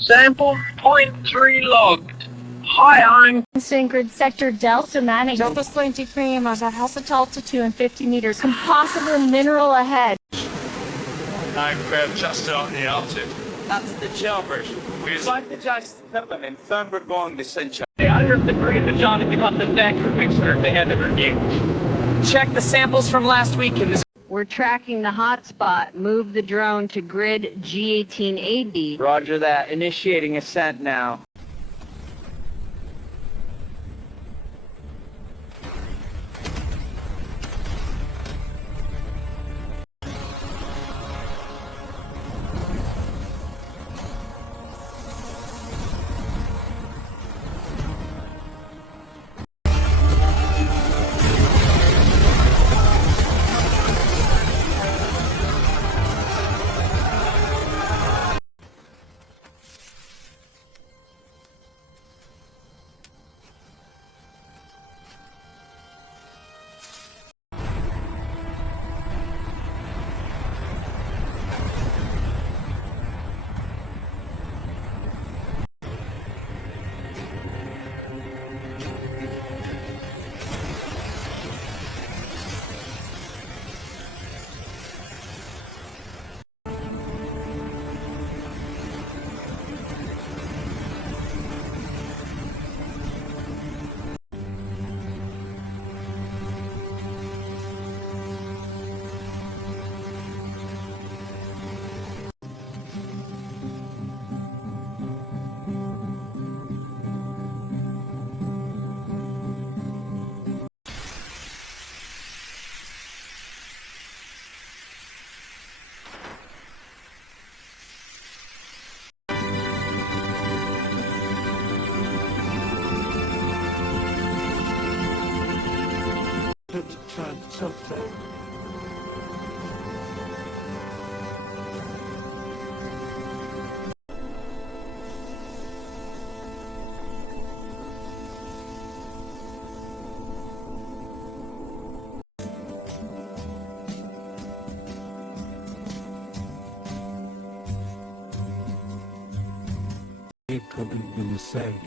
Sample point 3 logged. Hi, I'm Synchronous sector Delta Manic. Delta 23 miles at Alpha Delta 2 and 50 meters. Composite mineral ahead. I'm just on the opposite. That's the choppers. We like to just happen and Thunberg going to Sunshine. the other degree of the Johnny got the deck picture they had to review. Check the samples from last week in this. We're tracking the hotspot. Move the drone to grid G1880. Roger that. Initiating ascent now. It could have been the same.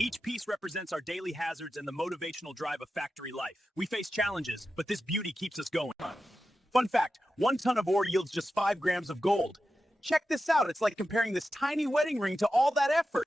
Each piece represents our daily hazards and the motivational drive of factory life. We face challenges, but this beauty keeps us going. Fun fact, 1 ton of ore yields just 5 grams of gold. Check this out, it's like comparing this tiny wedding ring to all that effort.